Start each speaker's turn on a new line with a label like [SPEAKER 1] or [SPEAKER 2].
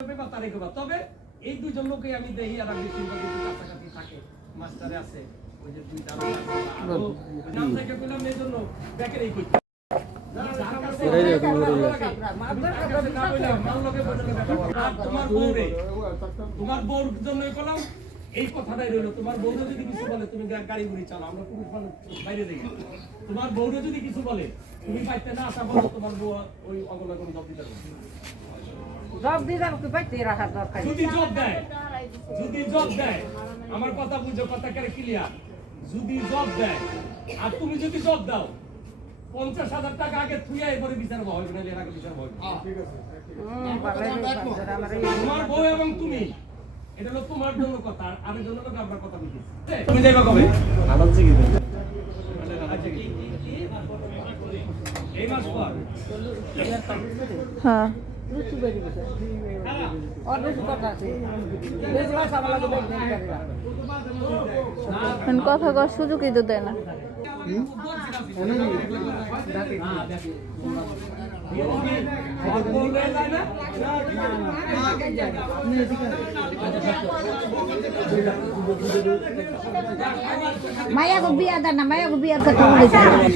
[SPEAKER 1] তবে এই দুজন লোকে আমি দেখি আর আমি কাছাকাছি থাকে মাস্টারে আছে ওই যে দুই দাদা নাম থেকে এই জন্য ব্যাকের এই করতে তোমার বউর জন্যই করলাম এই কথাটাই রইল তোমার বউরে যদি কিছু বলে তুমি গাড়ি গুড়ি চালাও আমরা পুরুষ মানুষ বাইরে দেখি তোমার বউরে যদি কিছু বলে তুমি পাইতে না আসা বলো তোমার বউ ওই অগলা কোনো জব দিতে।
[SPEAKER 2] জব দিয়ে যাব কি পাইতে রাখা দরকার
[SPEAKER 1] যদি জব দেয় যদি জব দেয় আমার কথা বুঝো কথা করে ক্লিয়ার যদি জব দেয় আর তুমি যদি জব দাও পঞ্চাশ হাজার টাকা আগে থুইয়া এবারে বিচার হবে না এর আগে বিচার হবে
[SPEAKER 2] আমার এই
[SPEAKER 1] তোমার বউ এবং তুমি এটা হলো তোমার জন্য কথা আমি জন্য কথা আপনার কথা বুঝি তুমি যাইবা কবে? আচ্ছা, কি- এই মাস পর।
[SPEAKER 3] হ্যাঁ।
[SPEAKER 2] লুচি বেরিয়ে গেছে।
[SPEAKER 3] কথা করে সুযোগই তো দেয় না
[SPEAKER 1] আমার বউ রয়ে যায় না?
[SPEAKER 4] মায়া গো বিয়া দেন না মায়া গো বিয়া করতে বলেছে
[SPEAKER 1] আরে